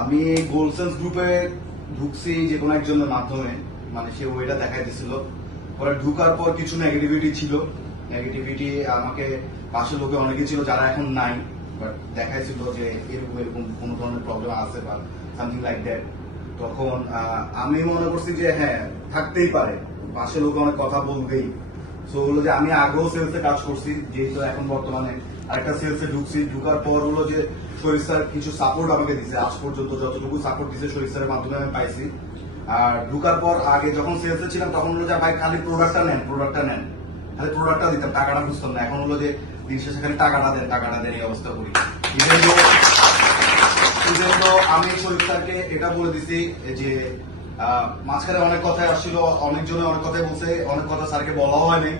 আমি গোলসেন্স গ্রুপে ঢুকছি যে কোনো একজনের মাধ্যমে, মানে সে ওইটা দেখাই দিছিল। পরে ঢুকার পর কিছু নেগেটিভিটি ছিল, নেগেটিভিটি আমাকে পাশের লোকে অনেকে ছিল যারা এখন নাই, বাট দেখাইছিল যে এরকম এরকম কোনো ধরনের প্রবলেম আছে বা সামথিং লাইক দ্যাট। তখন আমি মনে করছি যে হ্যাঁ থাকতেই পারে, পাশের লোকে অনেক কথা বলবেই। সো হলো যে আমি আগেও সেলসে কাজ করছি, যেহেতু এখন বর্তমানে আরেকটা সেলসে ঢুকছি। ঢুকার পর হলো যে শরীর স্যার কিছু সাপোর্ট আমাকে দিচ্ছে, আজ পর্যন্ত যতটুকু সাপোর্ট দিচ্ছে শরীর স্যারের মাধ্যমে আমি পাইছি। আর ঢুকার পর আগে যখন সেলসে ছিলাম তখন হলো যে ভাই খালি প্রোডাক্টটা নেন খালি প্রোডাক্টটা দিতাম, টাকাটা বুঝতাম না। এখন হলো যে দিন শেষে খালি টাকাটা দেন এই অবস্থা করি। আমি শরীর স্যারকে এটা বলে দিছি যে মাঝখানে অনেক কথাই আসছিল, অনেকজনে অনেক কথাই বলছে, অনেক কথা স্যারকে বলাও হয়নি।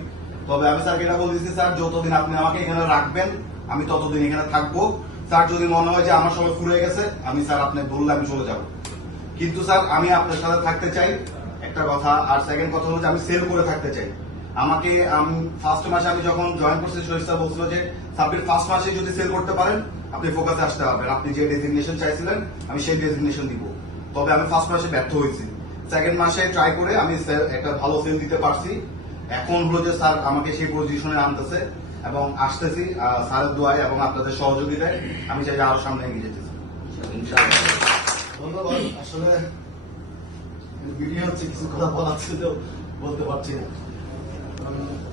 তবে আমি স্যারকে এটা বলে দিচ্ছি, স্যার যতদিন আপনি আমাকে এখানে রাখবেন আমি ততদিন এখানে থাকবো। স্যার যদি মনে হয় যে আমার সময় ফুরিয়ে গেছে, আমি স্যার আপনি বললে আমি চলে যাব, কিন্তু স্যার আমি আপনার সাথে থাকতে চাই, একটা কথা। আর সেকেন্ড কথা হলো যে আমি সেল করে থাকতে চাই। আমাকে ফার্স্ট মাসে আমি যখন জয়েন করছি শরীর স্যার বলছিল যে সাব্বির ফার্স্ট মাসে যদি সেল করতে পারেন আপনি ফোকাসে আসতে পারবেন, আপনি যে ডেজিগনেশন চাইছিলেন আমি সেই ডেজিগনেশন দিব। তবে আমি ফার্স্ট মাসে ব্যর্থ হয়েছি, সেকেন্ড মাসে ট্রাই করে আমি একটা ভালো সেল দিতে পারছি। এখন হলো যে স্যার আমাকে সেই পজিশনে আনতেছে এবং আসতেছি স্যারের দোয়ায় এবং আপনাদের সহযোগিতায় আমি চাই আরো সামনে এগিয়ে যেতেছি। ধন্যবাদ। আসলে ভিডিও হচ্ছে কিছু কথা বলার ছিল, বলতে পারছি না,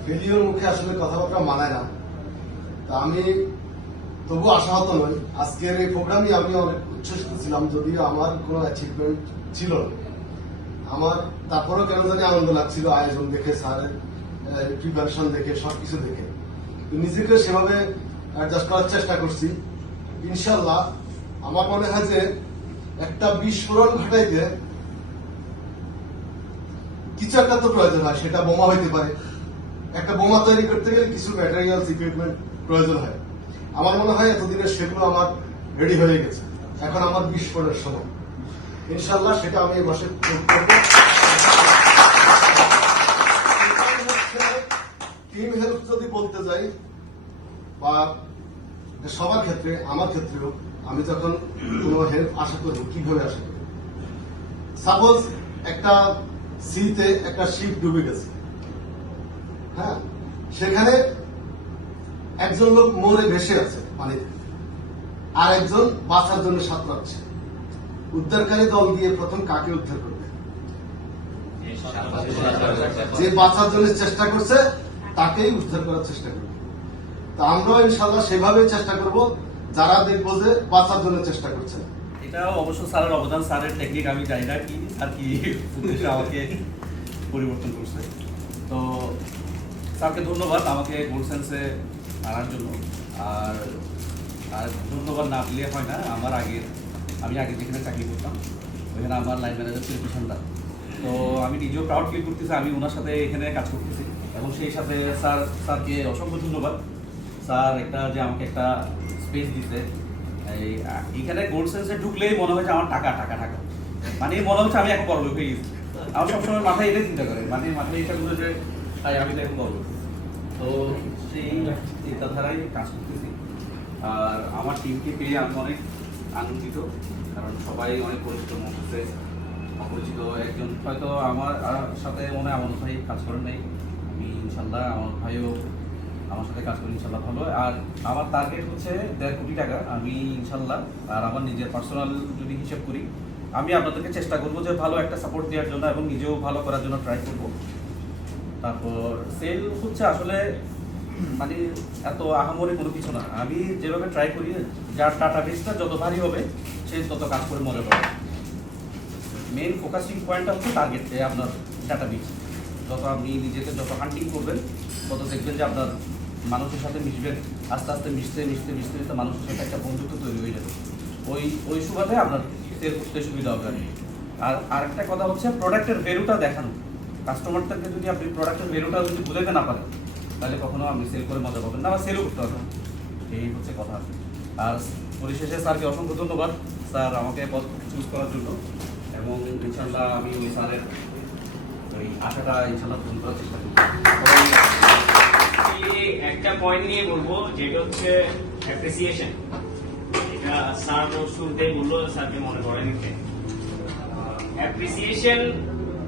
ভিডিওর মুখে আসলে কথাবার্তা মানায় না। তা আমি তবু আশাহত নই। আজকের এই প্রোগ্রামে আমি অনেক উচ্ছ্বসিত ছিলাম, যদিও আমার কোনো অ্যাচিভমেন্ট ছিল না। আমার তারপরেও কেন জানি আনন্দ লাগছিল আয়োজন দেখে, স্যারের প্রিপারেশন দেখে, সবকিছু দেখে। নিজেকে সেভাবে অ্যাডজাস্ট করার চেষ্টা করছি। ইনশাল্লাহ আমার মনে হয় যে একটা বিস্ফোরণ ঘটাইতে কিছু একটা তো প্রয়োজন হয়, সেটা বোমা হইতে পারে। একটা বোমা তৈরি করতে গেলে কিছু ম্যাটেরিয়ালস ইকুইপমেন্ট প্রয়োজন হয়। আমার মনে হয় এতদিনে সেগুলো আমার রেডি হয়ে গেছে, এখন আমার বিস্ফোরণের সময়। ইনশাল্লাহ সেটা আমি এই মাসে করব। টিম হেল্প যদি বলতে যাই, বা সবার ক্ষেত্রে, আমার ক্ষেত্রেও আমি যখন কোনো হেল্প আশা করবো, কিভাবে আশা করবো? সাপোজ একটা সিতে একটা শিপ ডুবে গেছে, হ্যাঁ, সেখানে একজন লোক মরে ভেসে আছে পানিতে, আর একজন বাঁচার জন্য সাঁতরাচ্ছে। উদ্ধারকারী দল গিয়ে প্রথম কাকে উদ্ধার করবে? যে বাঁচার জন্য চেষ্টা করছে তাকেই উদ্ধার করার চেষ্টা করবে। তা আমরাও ইনশাল্লাহ সেভাবেই চেষ্টা করব, যারা দেখবো যে বাঁচার জন্য চেষ্টা করছে। এটাও অবশ্য স্যারের অবদান, স্যারের টেকনিক আমি জানি না কি আর কি উদ্দেশ্যে আমাকে পরিবর্তন করছে। তো স্যারকে ধন্যবাদ আমাকে গোলসেন্সে আনার জন্য। আর আর ধন্যবাদ না দিলে হয় না। আমি আগে যেখানে চাকরি করতাম ওইখানে আমার লাইন ম্যানেজার ছিল কিষানদা। তো আমি নিজেও প্রাউড ফিল করতেছি আমি ওনার সাথে এখানে কাজ করতেছি, এবং সেই সাথে স্যারকে অসংখ্য ধন্যবাদ। স্যার আমাকে একটা স্পেস দিতে। এইখানে গোলসেন্সে ঢুকলেই মনে হয় যে আমার টাকা মানে মনে হচ্ছে আমি এখন বড়লোক হয়ে গেছি। আমার সবসময় মাথায় এটাই চিন্তা করে, মানে মাথায় এটা বলে যে তাই আমি তো এখন বড়লোক। তো সেই চিন্তাধারায় কাজ করতেছি। আর আমার টিমকে পেয়ে আমি অনেক আনন্দিত, কারণ সবাই অনেক পরিচিত মুখ হচ্ছে, অপরিচিত একজন হয়তো আমার সাথে মনে হয় আমার ভাই কাজ করেন নাই। আমি ইনশাল্লাহ আমার ভাইও আমার সাথে কাজ করি ইনশাল্লাহ ভালো। আর আমার টার্গেট হচ্ছে 1.5 কোটি টাকা আমি ইনশাল্লাহ। আর আমার নিজের পার্সোনাল যদি হিসাব করি, আমি আপনাদেরকে চেষ্টা করবো যে ভালো একটা সাপোর্ট দেওয়ার জন্য এবং নিজেও ভালো করার জন্য ট্রাই করব। তারপর সেল হচ্ছে আসলে মানে এত আহামরি কোনো কিছু না। আমি যেভাবে ট্রাই করি, যার ডাটা বেসটা যত ভারী হবে সে তত কাজ করে মজা পাবে। মেইন ফোকাসিং পয়েন্টটা হচ্ছে টার্গেটে আপনার ডাটা বেস। যত আপনি নিজেকে যত হান্টিং করবেন তত দেখবেন যে আপনার মানুষের সাথে মিশবেন, আস্তে আস্তে মিশতে মানুষের সাথে একটা বন্ধুত্ব তৈরি হয়ে যাবে। ওই সুবাদে আপনার সেল করতে সুবিধা হবে। আর আরেকটা কথা হচ্ছে প্রোডাক্টের ভ্যালুটা দেখানো। কাস্টমারটাকে যদি আপনি প্রোডাক্টের ভ্যালুটা যদি বুঝাতে না পারেন তাহলে কখনো আপনি সেল করে মজা পাবেন না বা সেলও করতে পারবেন। এই হচ্ছে কথা। আর পরিশেষে স্যারকে অসংখ্য ধন্যবাদ, স্যার আমাকে পদ চুজ করার জন্য, এবং ইনশাল্লাহ আমি ওই স্যারের ওই আশাটা ইনশাল্লাহ পূরণ করার চেষ্টা করব। একটা পয়েন্ট নিয়ে বলবো, যেটা হচ্ছে অ্যাপ্রিসিয়েশন, এটা স্যার শুরুতেই বললো, স্যারকে মনে করে নিতে। অ্যাপ্রিসিয়েশন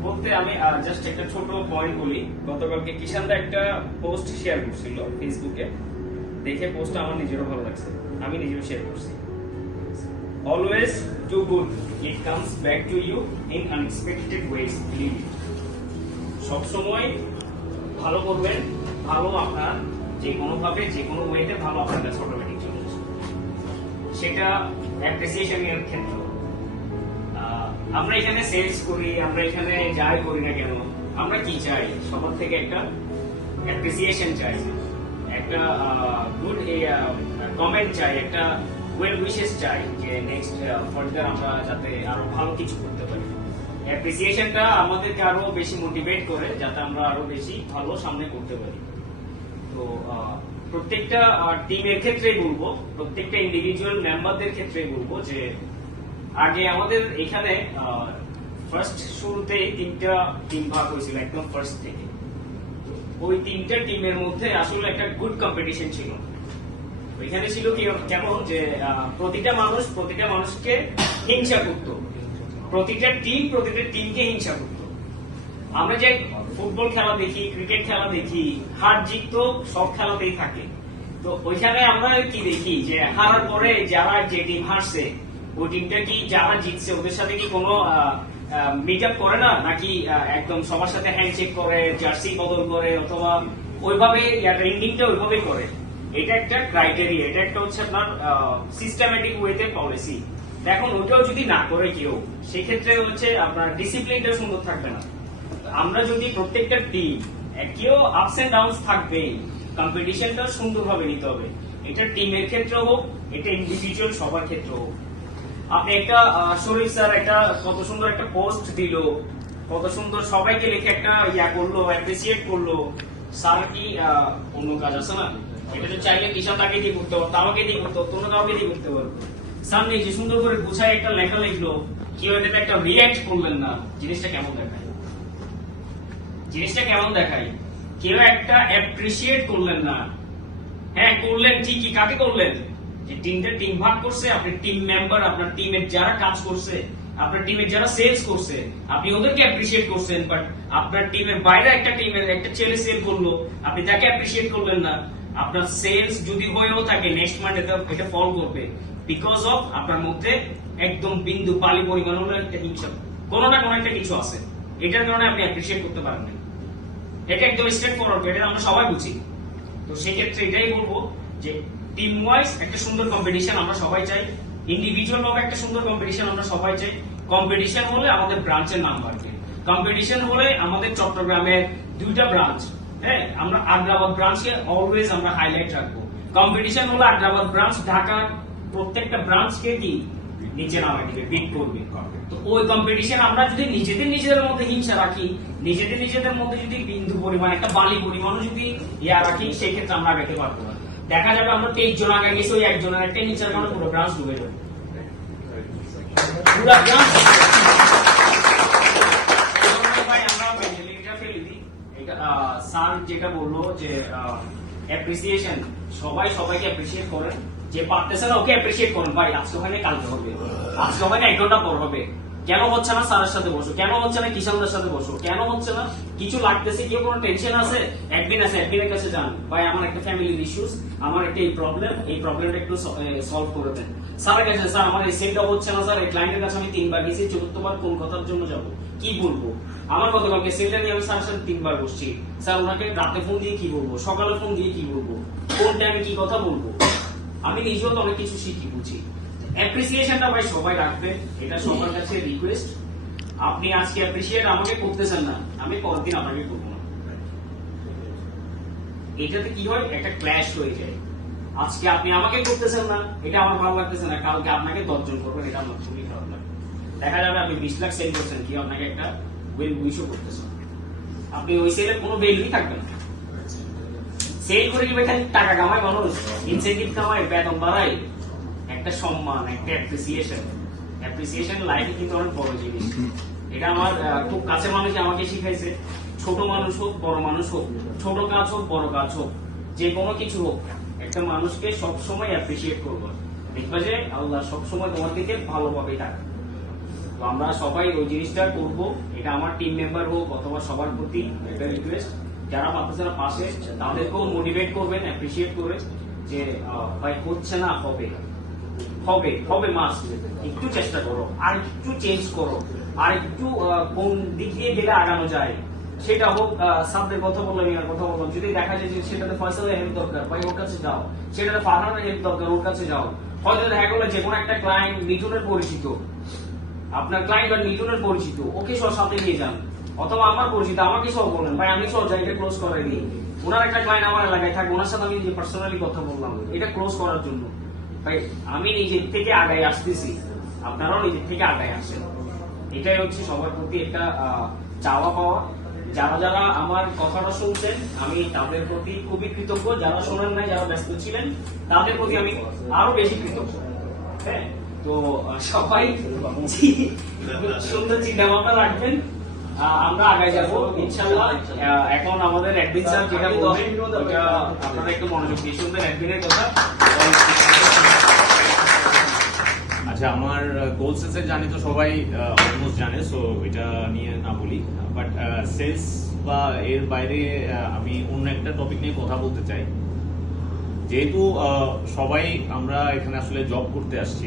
বলতে আমি জাস্ট একটা ছোট পয়েন্ট বলি। গতকালকে কিষানদা একটা পোস্ট শেয়ার করছিল ফেসবুকে, দেখে পোস্টটা আমার নিজেরও ভালো লাগছে, আমি নিজেও শেয়ার করছি। Always do good, it comes back to you in unexpected ways, believe it. সবসময় ভালো করবেন, ভালো আপনার যে কোনো ভাবে যে কোনো ওয়েতে ভালো আপনার কাছে অটোমেটিক চলে আসবে। সেটা অ্যাপ্রিসিয়েশনের ক্ষেত্রে। আমরা এখানে সেলস করি, আমরা এখানে যাই করি না কেন, আমরা কি চাই? সবার থেকে একটা অ্যাপ্রিসিয়েশন চাই, একটা গুড কমেন্ট চাই, একটা ওয়েল উইশেস চাই যে নেক্সট ফার্দার আমরা যাতে আরো ভালো কিছু করতে পারি। অ্যাপ্রিসিয়েশনটা আমাদেরকে আরো বেশি মোটিভেট করে যাতে আমরা আরো বেশি ভালো সামনে করতে পারি। তো প্রত্যেকটা টিমের ক্ষেত্রেই বলবো, প্রত্যেকটা ইন্ডিভিজুয়াল মেম্বারদের ক্ষেত্রেই বলবো যে আগে আমাদের এখানে ফার্স্ট শুরুতেই 3টা টিম ভাগ হয়েছিল একদম ফার্স্ট থেকে। ওই 3টা টিমের মধ্যে আসলে একটা গুড কম্পিটিশন ছিল। ওইখানে ছিল কি কেমন যে প্রতিটা মানুষকে হিংসা করতো, প্রতিটা টিমকে হিংসা করতো। আমরা যে ফুটবল খেলা দেখি, ক্রিকেট খেলা দেখি, হার জিত তো সব খেলাতেই থাকে। তো ওইখানে আমরা কি দেখি যে হারার পরে যারা যে টিম হারছে ওই টিমটা কি যারা জিতছে ওদের সাথে কি কোনো মিট আপ করে না, নাকি একদম সবার সাথে হ্যান্ডশেক করে, জার্সি বদল করে, অথবা ওইভাবে রেন্ডিংটা ওইভাবেই করে? এটা একটা ক্রাইটেরিয়া, এটা একটা হচ্ছে আপনার সিস্টেমেটিক ওয়েতে পলিসি। এখন ওইটাও যদি না করে কেউ, সেক্ষেত্রে হচ্ছে আপনার ডিসিপ্লিনটা সুন্দর থাকবে না। আমরা যদি প্রত্যেকটা টিম কেউ আপস এন্ড ডাউনস থাকবেই, কম্পিটিশনটা সুন্দরভাবে নিতে হবে। এটা টিমের ক্ষেত্রে হোক, এটা ইন্ডিভিজুয়াল সবার ক্ষেত্রে হোক। আপনি একটা শরীফ স্যার একটা কত সুন্দর একটা পোস্ট দিল, কত সুন্দর সবাইকে লিখে একটা করলো, অ্যাপ্রিসিয়েট করলো। স্যার কি অন্য কাজ আছে না? এটা তো চাইলে কিষান তাকে দিয়ে করতে পারতো, আমাকে দিয়ে করতে পারতো, অন্য কাউকে দিয়ে করতে পারতো। সামনে যে সুন্দর করে গুছায় একটা লেখা লিখলো, কেউ এটা একটা রিয়াক্ট করলেন না, জিনিসটা কেমন দেখায়? জিনিসটা কেমন দেখায়? কেউ একটা অ্যাপ্রিসিয়েট করলেন না। হ্যাঁ করলেন ঠিকই, কাকে করলেন? যে টিমটা টিম ভাগ করছে, আপনি টিম মেম্বার, আপনার টিমের যারা কাজ করছে, আপনার টিমের যারা সেলস করছে, আপনি ওদেরকে অ্যাপ্রিসিয়েট করছেন। বাট আপনার টিমের বাইরে একটা টিমের একটা ছেলে সেল করলো, আপনি তাকে অ্যাপ্রিসিয়েট করলেন না। আপনার সেলস যদি হয়েও থাকে নেক্সট মান্থ এটা ফল করবে, বিকজ অফ আপনার মধ্যে একদম বিন্দু পালি পরিমাণ হলো একটা হিংসা, কোনো না কোনো একটা কিছু আছে, এটার কারণে আপনি অ্যাপ্রিসিয়েট করতে পারেন না। এটা একদম স্ট্রেট ফরওয়ার্ড, এটা আমরা সবাই বুঝি। তো সেক্ষেত্রে এটাই বলবো যে টিম ওয়াইজ একটা সুন্দর কম্পিটিশন আমরা সবাই চাই, ইন্ডিভিজুয়াল ভাবে একটা সুন্দর কম্পিটিশন আমরা সবাই চাই। কম্পিটিশন হলে আমাদের ব্রাঞ্চের নাম বাড়বে, কম্পিটিশন হলে আমাদের চট্টগ্রামের 2টা ব্রাঞ্চ, হ্যাঁ আমরা আগ্রাবাদ ব্রাঞ্চকে অলওয়েজ আমরা হাইলাইট রাখবো। কম্পিটিশন হলে আগ্রাবাদ ব্রাঞ্চ ঢাকার প্রত্যেকটা ব্রাঞ্চকে কি নিচে নামাই দিবে, বিট করবে। তো ওই কম্পিটিশন আমরা যদি নিজেদের মধ্যে হিংসা রাখি, নিজেদের মধ্যে যদি বিন্দু পরিমাণ একটা বালি পরিমাণও যদি রাখি, সেক্ষেত্রে আমরা আগাতে পারবো না। দেখা যাবে আমরা 23 জন আগে গেছি, ওই একজনের একটা হিংসার কারণে পুরো ব্রাঞ্চ ডুবে যাবে, পুরো ব্রাঞ্চ। স্যার যেটা বললো যে অ্যাপ্রিসিয়েশন, সবাইকে অ্যাপ্রিসিয়েট করেন, যে পারতেছে না ওকে অ্যাপ্রিসিয়েট করেন, ভাই আজকে হয় না কালকে হবে, আজকে হয় না 1 ঘন্টা পর হবে। কেন হচ্ছে না স্যারের সাথে বসো, কেন হচ্ছে না কিষানদের সাথে বসো, কেন হচ্ছে না কিছু লাগতেছে, কেউ কোনো টেনশন আছে, অ্যাডমিন আছে, অ্যাডমিনের কাছে যান, ভাই আমার একটা ফ্যামিলির ইস্যুস, আমার একটা এই প্রবলেমটা একটু সলভ করে দেন। স্যারের কাছে, স্যার আমার এই সেলটা হচ্ছে না স্যার, এই ক্লায়েন্টের কাছে আমি 3 বার গেছি, 4th বার কোন কথার জন্য যাব, কি বলবো? আমার গতকালকে সেলটা নিয়ে আমি স্যারের সাথে 3 বার বসছি, স্যার ওনাকে রাতে ফোন দিয়ে কি বলবো, সকালে ফোন দিয়ে কি বলবো, কোন টাইমে কি কথা বলবো। আমি নিজেও তো অনেক কিছু শিখি, বুঝি। অ্যাপ্রিসিয়েশনটা ভাই সবাই রাখবেন, এটা সবার কাছে রিকোয়েস্ট। আপনি আজকে অ্যাপ্রিসিয়েট আমাকে করতেছেন না, আমি পরের দিন আপনাকে করবো না। এটাতে কি হয়, একটা ক্ল্যাশ হয়ে যায়। আজকে আপনি আমাকে করতেছেন না, এটা আমার ভালো লাগতেছে না, কালকে আপনাকে 10 জন করবেন, এটা আমার খুবই খারাপ লাগে। দেখা যাবে আপনি 20 লাখ সেল করছেন, কি আপনাকে একটা ওয়েল উইশও করতেছেন, আপনি ওই সেলের কোনো ভ্যালুই থাকবে না। সেল করে কি খালি টাকা কামায় মানুষ, ইনসেন্টিভ কামায়, বেতন বাড়ায়, একটা সম্মান, একটা অ্যাপ্রিসিয়েশন লাইফে কিন্তু অনেক বড় জিনিস। এটা আমার খুব কাছের মানুষ আমাকে শিখাইছে। ছোট মানুষ হোক, বড় মানুষ হোক, ছোট কাজ হোক, বড় কাজ হোক, যে কোনো কিছু হোক, একটা মানুষকে সবসময় অ্যাপ্রিসিয়েট করবা, দেখবা যে আল্লাহ সবসময় তোমার দিকে ভালোভাবেই থাকে। তো আমরা সবাই ওই জিনিসটা করবো, এটা আমার টিম মেম্বার হোক অথবা সবার প্রতি একটা রিকোয়েস্ট, যারা মাদ্রাসার পাশে তাদেরকেও মোটিভেট করবেন, অ্যাপ্রিসিয়েট করে যে ভাই হচ্ছে না, হবে হবে হবে মাস, একটু চেষ্টা করো, আর একটু চেঞ্জ করো, আর একটু কোন দিক দিয়ে গেলে আগানো যায়, সেটা হোক সাবদের কথা বললাম, ইয়ার কথা বললাম, যদি দেখা যায় যে সেটাতে ফয়সালের হেল্প দরকার, ভাই ওর কাছে যাও, সেটাতে ফারহানের হেল্প দরকার, ওর কাছে যাও। হয়তো দেখা গেলো যে কোনো একটা ক্লায়েন্ট মিঠুনের পরিচিত, আপনার ক্লায়েন্ট বা মিঠুনের পরিচিত, ওকে সব সাথে নিয়ে যান, অথবা আমার পরিচিত আমাকে সব বলেন, ভাই আমি সব জায়গায় ক্লোজ করে দিই, ওনার একটা ক্লায়েন্ট আমার এলাকায় থাকে, ওনার সাথে আমি যে পার্সোনালি কথা বললাম এটা ক্লোজ করার জন্য। ভাই আমি নিজের থেকে আগায় আসতেছি, আপনারাও নিজের থেকে আগায় আসেন, এটাই হচ্ছে সবার প্রতি একটা চাওয়া পাওয়া। যারা যারা আমার কথাটা শুনছেন আমি তাদের প্রতি খুবই কৃতজ্ঞ, যারা শোনেন নাই, যারা ব্যস্ত ছিলেন তাদের প্রতি আমি আরো বেশি কৃতজ্ঞ। হ্যাঁ, তো সবাই সুন্দর চিন্তা ভাবনা রাখবেন, আমরা আগায় যাব ইনশাআল্লাহ। এখন আমাদের অ্যাডমিন স্যার যেটা বলবেন ওটা আপনারা একটু মনোযোগ দিয়ে শুনবেন, অ্যাডমিনের কথা। আচ্ছা, আমার গোল সেলসের জানি তো সবাই অলমোস্ট জানে, সো এটা নিয়ে না বলি, বাট সেলস বা এর বাইরে আমি অন্য একটা টপিক নিয়ে কথা বলতে চাই। যেহেতু সবাই আমরা এখানে আসলে জব করতে আসছি,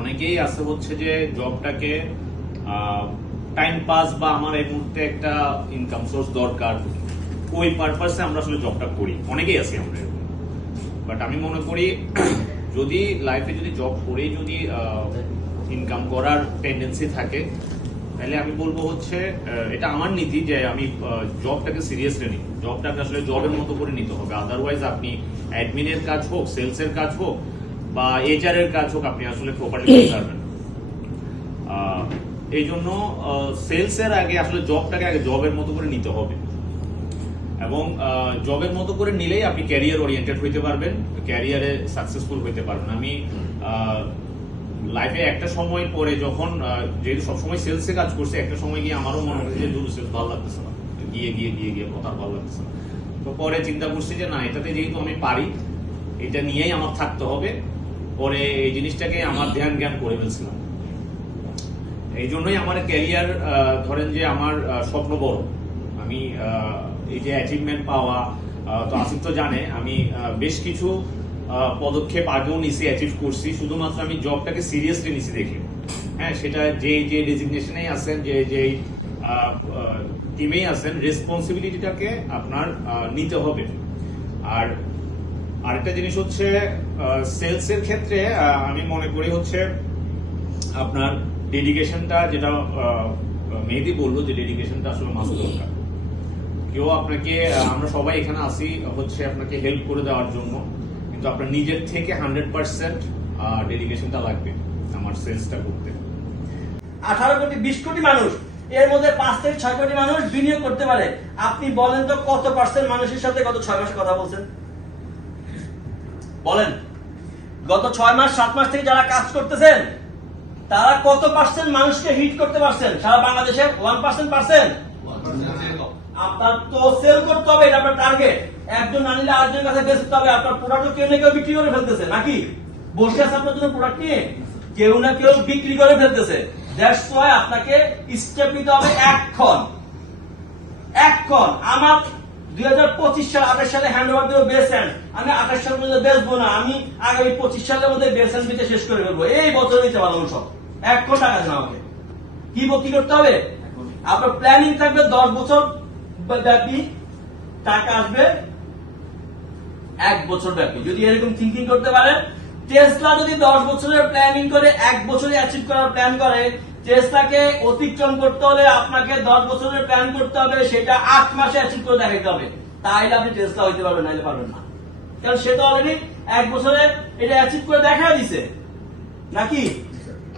অনেকেই আছে হচ্ছে যে জবটাকে টাইম পাস বা আমার এই মুহূর্তে একটা ইনকাম সোর্স দরকার, ওই পারপাসে আমরা আসলে জবটা করি, অনেকেই আছি আমরা। বাট আমি মনে করি যদি লাইফে যদি জব করেই যদি ইনকাম করার টেন্ডেন্সি থাকে, তাহলে আমি বলবো হচ্ছে এটা আমার নীতি যে আমি জবটাকে সিরিয়াসলি নিই, জবটাকে আসলে জবের মতো করে নিতে হবে। আদারওয়াইজ আপনি অ্যাডমিনের কাজ হোক, সেলসের কাজ হোক বা এইচআর এর কাজ হোক, আপনি আসলে প্রপারলি করতে পারবেন। এই জন্য সেলসের আগে আসলে জবটাকে আগে জবের মতো করে নিতে হবে, এবং জবের মতো করে নিলেই আপনি ক্যারিয়ার ওরিয়েন্টেড হইতে পারবেন, ক্যারিয়ারে সাকসেসফুল হইতে পারবেন। আমি লাইফে একটা সময় পরে যখন যেহেতু সবসময় সেলসে কাজ করছি, একটা সময় গিয়ে আমারও মনে হচ্ছে যে দূর সেলস ভালো লাগতেছে না, গিয়ে গিয়ে গিয়ে গিয়ে কথা ভালো লাগতেছে না। তো পরে চিন্তা করছি যে না, এটাতে যেহেতু আমি পারি, এটা নিয়েই আমার থাকতে হবে। পরে এই জিনিসটাকে আমার ধ্যান জ্ঞান করে ফেলছিলাম। এই জন্যই আমার ক্যারিয়ার ধরেন যে আমার স্বপ্ন বড়। আমি এই যে অ্যাচিভমেন্ট পাওয়া, তো আসিফ তো জানে আমি বেশ কিছু পদক্ষেপ আগেও নিছি, অ্যাচিভ করছি, শুধুমাত্র আমি জবটাকে সিরিয়াসলি নিছি দেখে। হ্যাঁ, সেটা যে যে ডেজিগনেশনেই আছেন, যে যে টিমেই আছেন, রেসপন্সিবিলিটিটাকে আপনার নিতে হবে। আর আরেকটা জিনিস হচ্ছে সেলসের ক্ষেত্রে আমি মনে করি হচ্ছে আপনার ডেডিকেশনটা, যেটা মেহেদি বললো যে ডেডিকেশনটা আসলে মাস্ট দরকার। কেউ আপনাকে, আমরা সবাই এখানে আসি হচ্ছে আপনাকে হেল্প করে দেওয়ার জন্য, কিন্তু আপনার নিজের থেকে 100% ডেডিকেশনটা লাগবে আমার সেলসটা করতে। 18 কোটি 20 কোটি মানুষ, এর মধ্যে 5 থেকে 6 কোটি মানুষ বিনিয়োগ করতে পারে। আপনি বলেন তো কত পার্সেন্ট মানুষের সাথে গত 6 মাসে কথা বলছেন? বলেন, গত 6 মাস 7 মাস থেকে যারা কাজ করতেছেন তারা কত পার্সেন্ট মানুষকে হিট করতে পারছেন? সারা বাংলাদেশের 1% পারছেন? আপনার তো সেল করতে হবে, এটা আপনার টার্গেট। একজন না নিলে আরেকজনের কাছে বেচতে হবে। আপনার প্রোডাক্ট কেউ না কেউ বিক্রি করে ফেলতেছে, নাকি বসে আছে আপনার জন্য প্রোডাক্ট নিয়ে? কেউ না কেউ বিক্রি করে ফেলতেছে। দ্যাটস ওয়াই আপনাকে স্টেপ নিতে হবে এখন। আমার 2025 সাল 28 সালে হ্যান্ড ওভার দেবো বেস হ্যান্ড, আমি 28 সাল পর্যন্ত বেচবো না, আমি আগামী 25 সালের মধ্যে বেস হ্যান্ড দিতে শেষ করে ফেলবো। এই বছর দিতে পারবো সব, এখন টাকা দেন আমাকে। কি করতে হবে? আপনার প্ল্যানিং থাকবে 10 বছর ব্যাপী, টাকা আসবে 1 বছর ব্যাপী। যদি এরকম থিঙ্কিং করতে পারেন, টেসলা যদি 10 বছরের প্ল্যানিং করে 1 বছরে অ্যাচিভ করার প্ল্যান করে, টেসলাকে অতিক্রম করতে হলে আপনাকে 10 বছরের প্ল্যান করতে হবে, সেটা 8 মাসে অ্যাচিভ করে দেখাতে হবে। তাইলে আপনি টেসলা হইতে পারবেন, নাইলে পারবেন না। কারণ সে তো অলরেডি 1 বছরে এটা অ্যাচিভ করে দেখা দিছে, নাকি?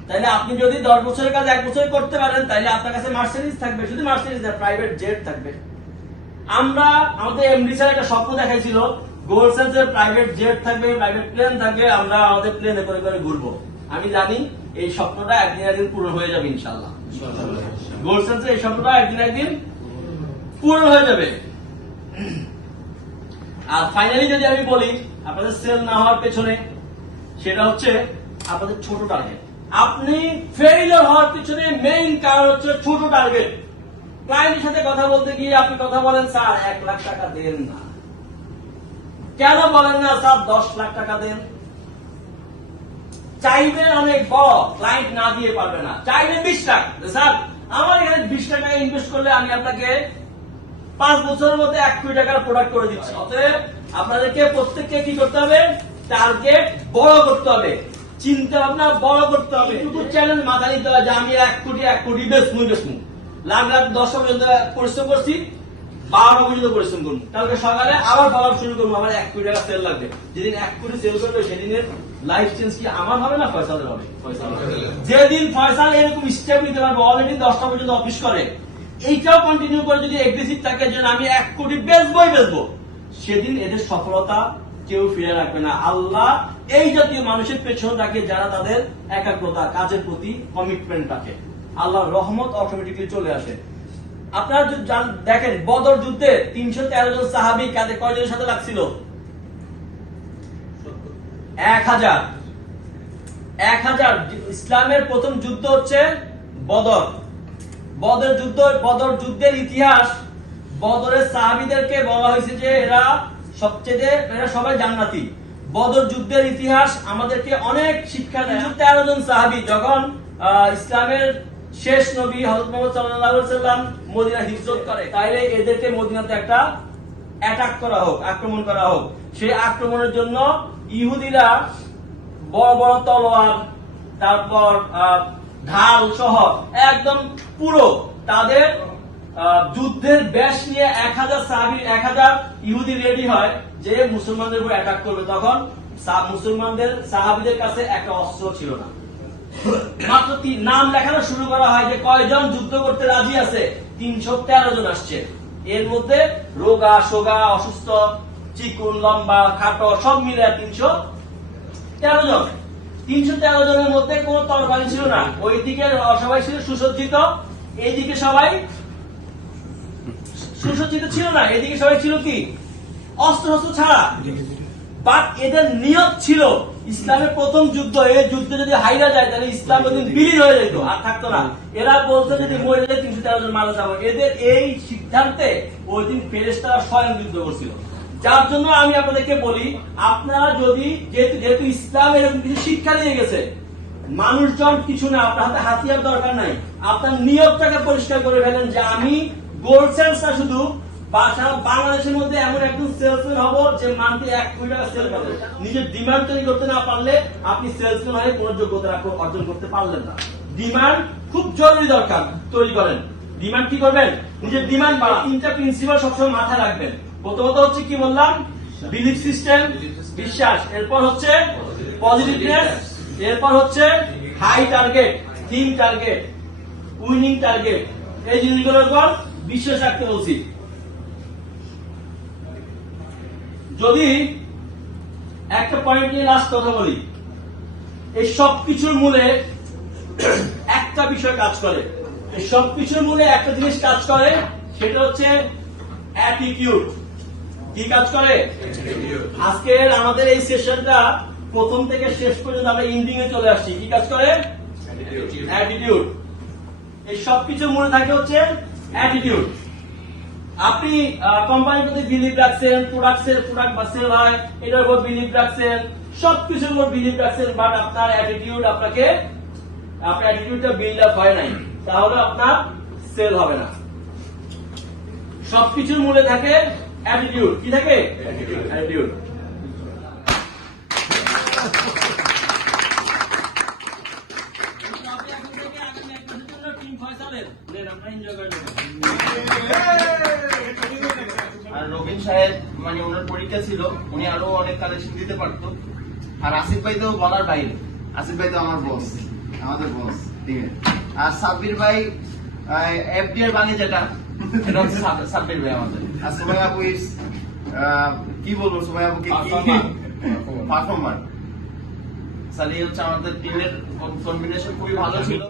তাইলে আপনি যদি 10 বছরের কাজ 1 বছরে করতে পারেন, তাইলে আপনার কাছে মার্সিডিজ থাকবে, শুধু মার্সিডিজ না, প্রাইভেট জেট থাকবে। আমরা আমাদের এমডি স্যার একটা স্বপ্ন দেখাইছিল, গোল্ড সেলসের প্রাইভেট জেট থাকবে, প্রাইভেট প্লেন থাকবে, আমরা আমাদের প্লেনে করে করে ঘুরবো। আমি জানি এই স্বপ্নটা একদিন একদিন পূরণ হয়ে যাবে ইনশাআল্লাহ। গোল্ড সেলসের এই স্বপ্নটা একদিন একদিন পূরণ হয়ে যাবে। আর ফাইনালি যদি আমি বলি আপনাদের সেল না হওয়ার পেছনে, সেটা হচ্ছে আপনাদের ছোট টার্গেট। আপনি ফেইলিওর হওয়ার পিছনে মেইন কারণ হচ্ছে ছোট টার্গেট। ক্লায়েন্টের সাথে কথা বলতে গিয়ে আপনি কথা বলেন স্যার 1 লাখ টাকা দেন না, কেন বলেন না স্যার 10 লাখ টাকা দেন? চাইবেন অনেক বড়, ক্লায়েন্ট না দিয়ে পারবে না। চাইবেন 20 লাখ, স্যার আমার এখানে 20 লাখ টাকা ইনভেস্ট করলে আমি আপনাকে 5 বছরের মধ্যে 1 কোটি টাকার প্রোডাক্ট করে দিচ্ছি। অতএব আপনাদেরকে প্রত্যেককে কি করতে হবে? টার্গেট বড় করতে হবে, চিন্তা ভাবনা বড় করতে হবে। ইউটিউব চ্যানেল মাথা নিতে হবে যে আমি 1 কোটি বেচমু, লাখ লাখ 10 পর্যন্ত পরিশ্রম করছি, 12 পর্যন্ত পরিশ্রম করবো, কালকে সকালে আবার বলা শুরু করবো আমার 1 কোটি টাকা সেল লাগবে। যেদিন 1 কোটি সেল করবে সেদিনের লাইফ চেঞ্জ কি আমার হবে না ফয়সালের হবে? যেদিন ফয়সাল এরকম স্টেপ নিতে পারবে, অলরেডি 10টা পর্যন্ত অফিস করে, এইটাও কন্টিনিউ করে যদি এগ্রেসিভ থাকে যে আমি 1 কোটি বেচবো, সেদিন এদের সফলতা কেউ ফিরে রাখবে না। আল্লাহ এই জাতীয় মানুষের পেছনে রাখে যারা তাদের একাগ্রতা, কাজের প্রতি কমিটমেন্ট রাখে, আল্লাহর রহমত অটোমেটিক্যালি চলে আসে। আপনারা যদি দেখেন বদর যুদ্ধে 313 জন সাহাবী কাঁধে কয়জনের সাথে লাগছিল? 1000। ইসলামের প্রথম যুদ্ধ হচ্ছে বদর। বদর যুদ্ধের ইতিহাস, বদরের সাহাবীদেরকে বলা হয়েছে যে এরা সবাই জান্নাতি। বদর যুদ্ধের ইতিহাস আমাদেরকে অনেক শিক্ষা দেয়। 13 জন সাহাবী যখন ইসলামের শেষ নবী হযরত মুহাম্মদ সাল্লাল্লাহু আলাইহি ওয়াসাল্লাম মদিনা হিজরত করে, তাইলে এদেরকে মদিনাতে একটা আক্রমণ করা হোক। সেই আক্রমণের জন্য ইহুদিরা বড় বড় তলোয়ার, তারপর ঢাল সহ একদম পুরো তাদের যুদ্ধের বেশ নিয়ে 1000 ইহুদি রেডি হয় যে মুসলমানদের উপর অ্যাটাক করবে। তখন মুসলমানদের সাহাবীদের কাছে একটা অস্ত্র ছিল না, মাত্র নাম লেখানো শুরু করা হয় যে কয়জন যুদ্ধ করতে রাজি আছে। 313 জন আসছে। এর মধ্যে রোগা সোগা, অসুস্থ, চিকুন, লম্বা, খাটো সব মিলে 313 জন। 313 জনের মধ্যে কোন তরবারি ছিল না। ওইদিকে সবাই ছিল সুসজ্জিত, এইদিকে সবাই সুসজ্জিত ছিল না, এদিকে সবাই ছিল কি অস্ত্র ছাড়া। বাট এদের নিয়ত ছিল ইসলামের প্রথম যুদ্ধ, এই যুদ্ধে যদি হাইরা যায় তাহলে ইসলাম ওই দিন বিলীন হয়ে যেত, আর থাকতো না। এরা বলতো যদি মরে যায় 313 জন মারা যাবে। এদের এই সিদ্ধান্তে ওই দিন ফেরেশতারা স্বয়ং যুদ্ধ করছিল। যার জন্য আমি আপনাদেরকে বলি, আপনারা যদি যেহেতু ইসলাম এরকম কিছু শিক্ষা দিয়ে গেছে, মানুষজন কিছু না, আপনার হাতে হাতিয়ার দরকার নাই, আপনার নিয়তটাকে পরিষ্কার করে ফেলেন যে আমি গোল্ড সেলসটা শুধু বাংলাদেশের মধ্যে এমন একজন সেলসম্যান হবো যে মান্থলি 1 কোটি টাকা সেল করবে। নিজের ডিমান্ড তৈরি করতে না পারলে আপনি সেলসম্যান হয়ে কোন যোগ্যতা অর্জন করতে পারলেন না। ডিমান্ড খুব জরুরি দরকার, তৈরি করেন। ডিমান্ড কি করবেন? নিজের ডিমান্ড বাড়ান। 3টা প্রিন্সিপাল সবসময় মাথায় রাখবেন। প্রথমত হচ্ছে কি বললাম? বিলিফ সিস্টেম, বিশ্বাস। এরপর হচ্ছে পজিটিভনেস, এরপর হচ্ছে high target, theme target, winning target. এই জিনিসগুলোর উপর বিশ্বাস রাখতে বলছি। যদি একটা পয়েন্ট নিয়ে লাস্ট কথা বলি, এই সবকিছুর মূলে একটা বিষয় কাজ করে। এই সবকিছুর মূলে একটা জিনিস কাজ করে, সেটা হচ্ছে অ্যাটিটিউড। কি কাজ করে? আজকের আমাদের এই সেশনটা প্রথম থেকে শেষ পর্যন্ত আমরা এন্ডিং এ চলে আসছি। কি কাজ করে? অ্যাটিটিউড। এই সবকিছুর মূলে থাকে হচ্ছে অ্যাটিটিউড। আপনি কোম্পানির প্রতি বিলিভ রাখছেন, প্রোডাক্ট বা সেল হয় এটার উপর বিলিভ রাখছেন, সবকিছুর উপর বিলিভ রাখছেন, বাট আপনার আপনার অ্যাটিটিউডটা বিল্ড আপ হয় নাই, তাহলে আপনার সেল হবে না। সবকিছুর মূলে থাকে অ্যাটিটিউড। কি থাকে? অ্যাটিটিউড। আর রবিন সাহেব মানে ওনার পরীক্ষা ছিল, উনি আরো অনেক কালেকশন দিতে পারতো। আর আসিফ ভাই তো বলার বাইরে। আসিফ ভাই তো আমার বস, আমাদের বস, ঠিক আছে। আর সাব্বির ভাই এফডিআর বাণী যেটা, এটা হচ্ছে সাব্বির ভাই আমাদের। আর সুমাইয়া আপু কি বলবো, সুমাইয়া আপুকে পারফর্মার। সালি হচ্ছে আমাদের টিমের কম্বিনেশন খুবই ভালো ছিল।